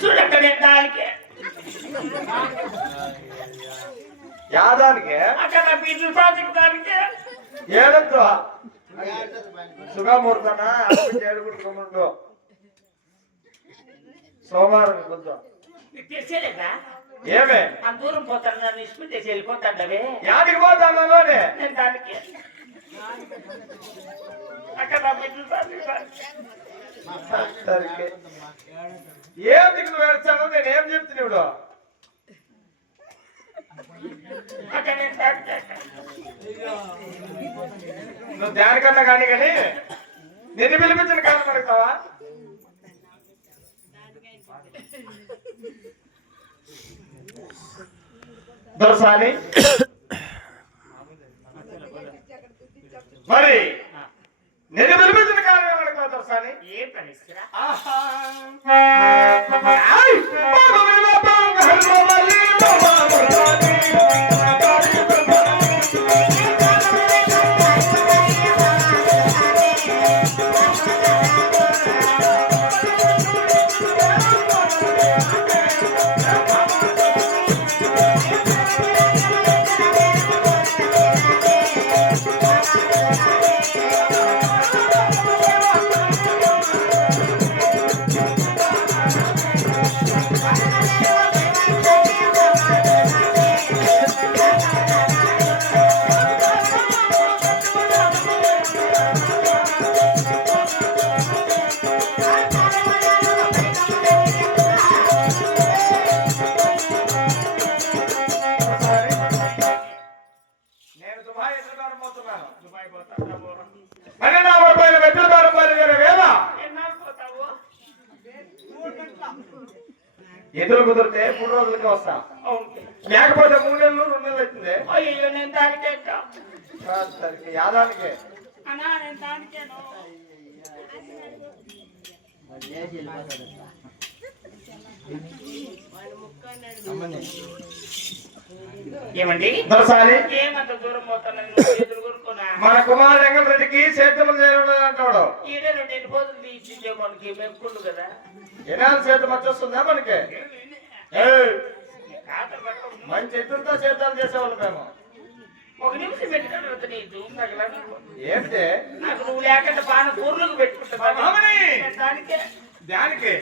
చూడక్కడే దానికి యాదానికి అక్కడ బీజు ప్రాజెక్ట్ దానికి ఏడద్దు సుఖమూర్తన ఏడుకుంటు సోమవారం కొంచెం తెచ్చేలేదా ఏమే ఆ దూరం పోతాను నన్ను ఇష్టం తెచ్చి వెళ్ళిపోతాడవే యాదికి పోతాను నేను దానికి అక్కడ బీజు ప్రాజెక్ట్ ఏం దిక్కు నువ్వు ఏడ్చావు నేను ఏం చెప్తున్నా ఇప్పుడు నువ్వు దానికన్నా కానీ నిన్ను పిలిపించిన కారణం అడుగుతావా దొరసాని మరి నిన్ను పిలిపించిన కారణం అడుగుతావా దొరసాని ఏం పనిస్తురా ఎదురు కుదిరితే 3 రోజులకి వస్తా లేకపోతే 3 నెలలు 2 నెలలు అవుతుంది అయ్యో నేను దానికే యాదానికి అన్నా నేను దానికేను ఏమండి దొరసాని ఏమంత దూరం పోతాను ఎదురు కొనుక్కున్నా మన కుమార్ వెంకటరెడ్డికి సేద్యములు చేయడం అంటాడు ఈడే 2 రోజులు తీసి మనకి మెప్పుకుండు కదా ఎనాలు సేద్యం వచ్చేస్తుందా మనకి మంచి ఎదురుతో సేద్యాలు చేసేవాళ్ళు మేము ఒక నిమిషం పెట్టుకుంటే నీకు ఏంటి నాకు నువ్వు లేకుండా బాగా కూరలకు పెట్టుకుంటా దానికే దానికి